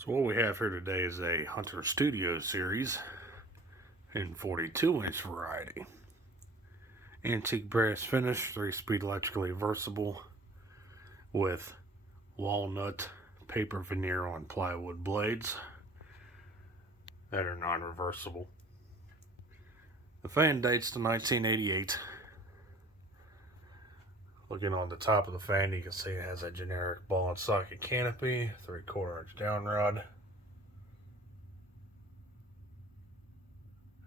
So what we have here today is a Hunter Studio series in 42-inch variety. Antique brass finish, 3-speed electrically reversible with walnut paper veneer on plywood blades that are non-reversible. The fan dates to 1988. Looking on the top of the fan, you can see it has a generic ball and socket canopy, 3/4 inch down rod.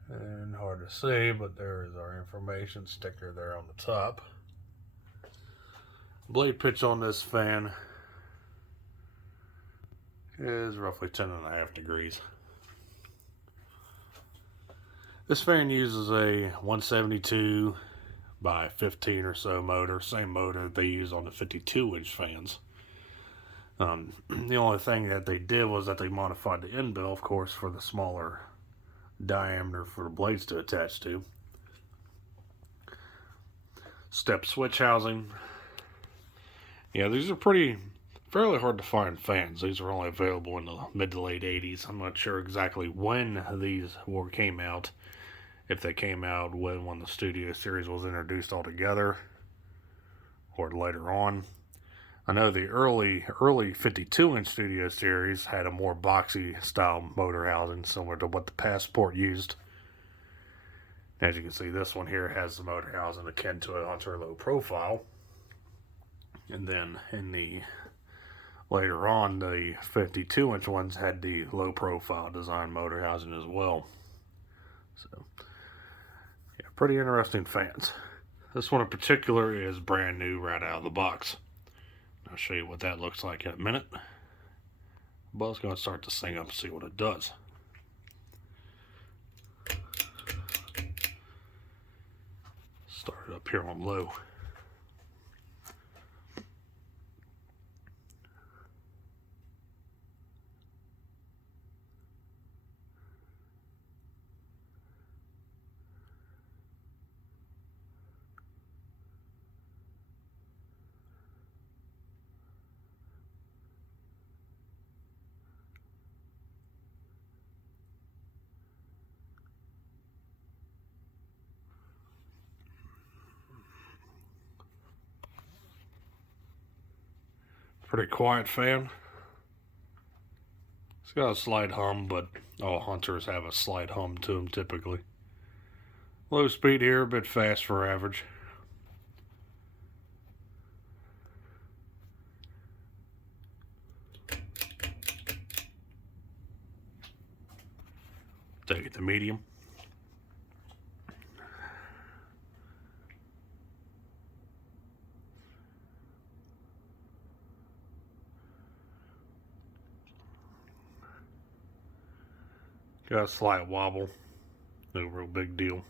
And hard to see, but there is our information sticker there on the top. Blade pitch on this fan is roughly 10.5 degrees. This fan uses a 172 by 15 or so motor, same motor they use on the 52-inch fans. The only thing that they did was that they modified the end bill, of course, for the smaller diameter for the blades to attach to. Step switch housing. Yeah, these are fairly hard to find fans. These were only available in the mid to late 80s. I'm not sure exactly when these came out. If they came out when the Studio series was introduced altogether, or later on. I know the early 52-inch Studio series had a more boxy style motor housing, similar to what the Passport used. As you can see, this one here has the motor housing akin to a Hunter low profile. And then later on, the 52-inch ones had the low profile design motor housing as well. So, yeah, pretty interesting fans. This one in particular is brand new right out of the box. I'll show you what that looks like in a minute. But it's going to start to sing up and see what it does. Start it up here on low. Pretty quiet fan. It's got a slight hum, but all Hunters have a slight hum to them typically. Low speed here, a bit fast for average. Take it to medium. Got a slight wobble. No real big deal.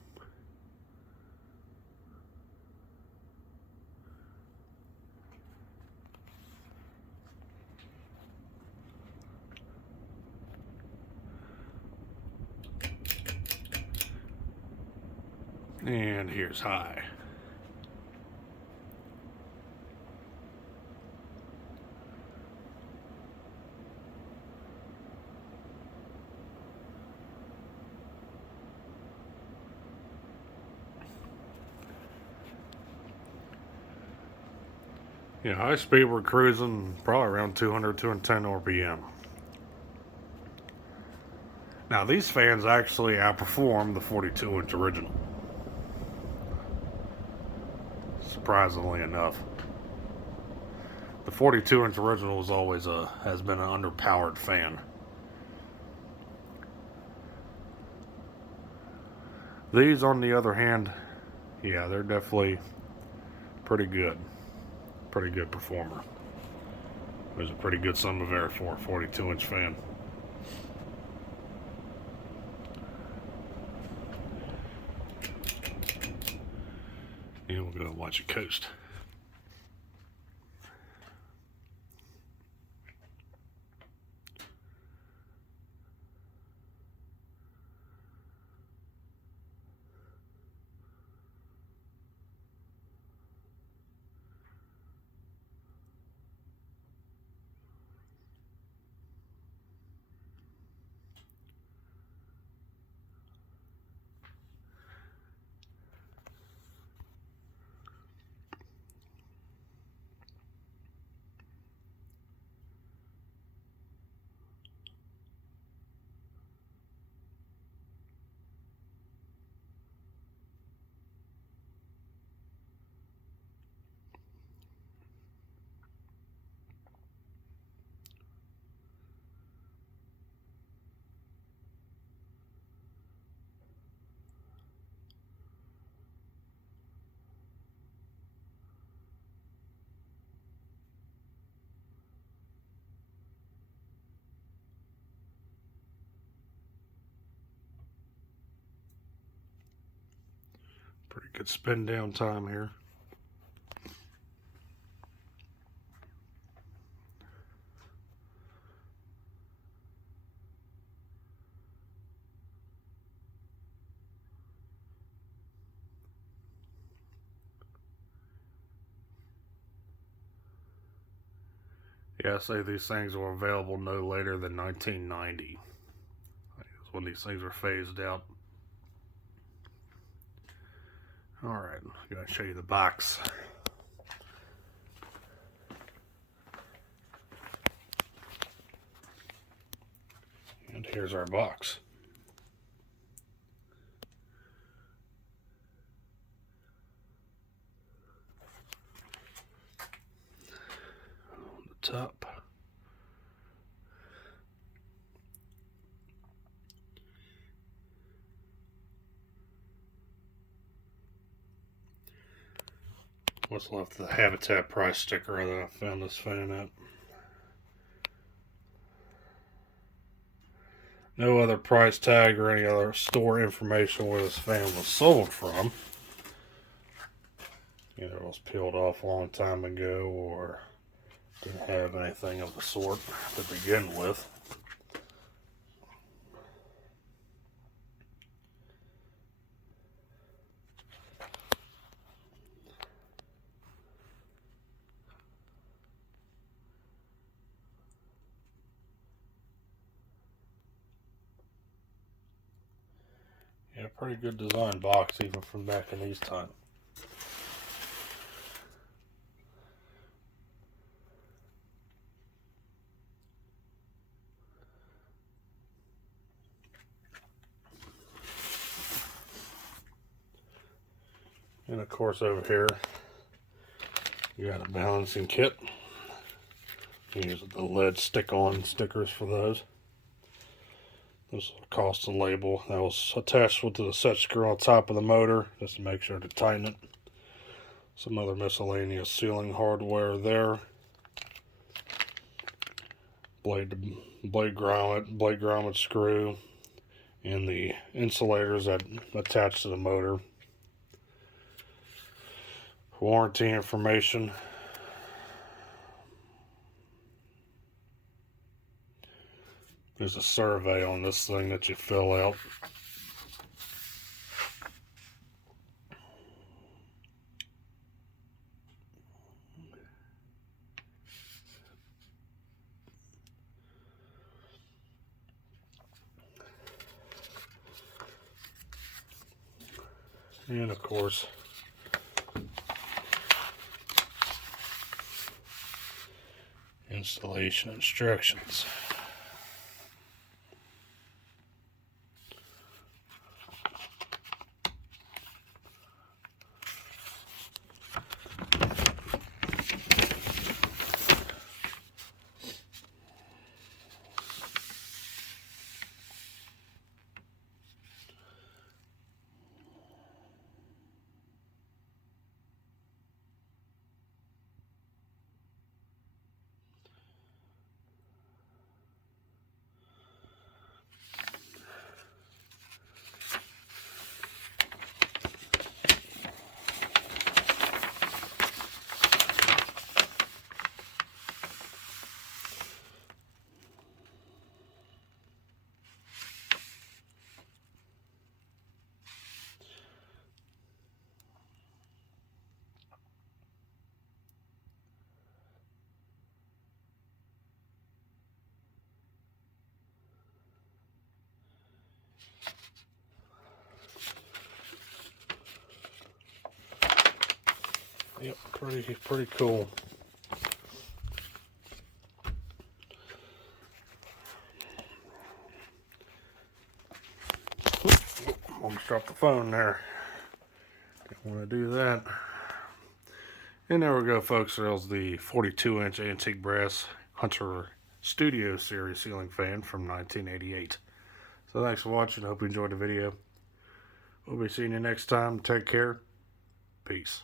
And here's high. Yeah, high speed we're cruising probably around 200, 210 RPM. Now these fans actually outperform the 42-inch original. Surprisingly enough. The 42-inch original has been an underpowered fan. These, on the other hand, yeah, they're definitely pretty good. Pretty good performer. There's a pretty good sum of air for a 42-inch fan. And we'll go watch it coast. Good spin down time here. Yeah, I say these things were available no later than 1990. That's when these things were phased out. Alright, I'm going to show you the box. And here's our box. On the top. What's left of the Habitat price sticker that I found this fan at. No other price tag or any other store information where this fan was sold from. Either it was peeled off a long time ago or didn't have anything of the sort to begin with. Yeah, pretty good design box even from back in these times. And of course over here you got a balancing kit. Use the lead stick-on stickers for those. This will cost a label that was attached with the set screw on top of the motor just to make sure to tighten it. Some other miscellaneous sealing hardware there. Blade grommet screw, and the insulators that attach to the motor. Warranty information. There's a survey on this thing that you fill out. And of course, installation instructions. Yep, pretty cool. Almost dropped the phone there. Didn't want to do that. And there we go, folks. There's the 42-inch antique brass Hunter Studio Series ceiling fan from 1988. So thanks for watching. Hope you enjoyed the video. We'll be seeing you next time. Take care. Peace.